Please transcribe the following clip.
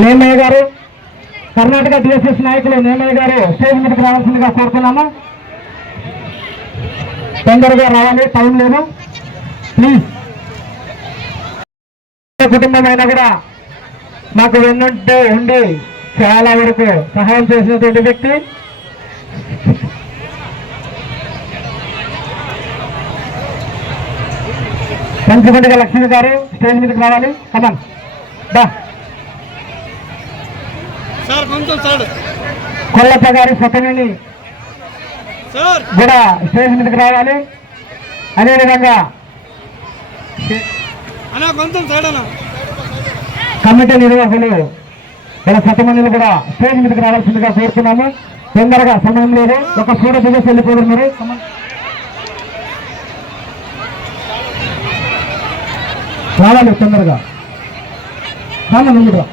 నేమయ్య గారు కర్ణాటక డిఎస్ఎస్ నాయకులు నేమయ్య గారు స్టేజ్ మీదకి రావాల్సిందిగా కోరుతున్నాము. తొందరగా రావాలి టైం లేదు. ప్లీజ్. కుటుంబం అయినా కూడా మాకు వెన్నుంటూ ఉండి చాలా వరకు సహాయం చేసినటువంటి వ్యక్తి. పంచకొండగ లక్ష్మి గారు స్టేజ్ మీదకి రావాలి. కమన్ సార్ కొల్లప్ప గారి సతనిని కూడా స్టేజ్ మీదకి రావాలి. అదేవిధంగా సైడ్ కమిటీ నిర్వాహకులు ఇలా సతమందిని కూడా స్టేజ్ మీదకి రావాల్సిందిగా కోరుతున్నాము. తొందరగా సమయం లేదు. ఒక ఫోటో దిగేసి వెళ్ళిపోదు రావాలి తొందరగా. చాలా ముందుగా